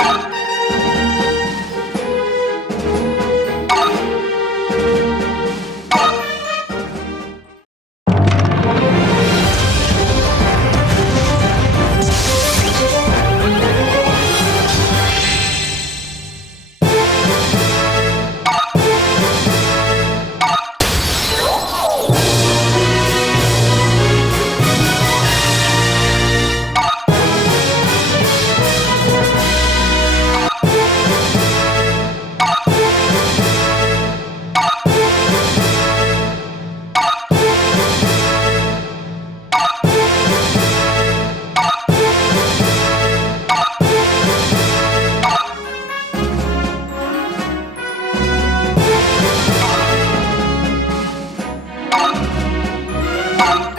Yeah. Yeah.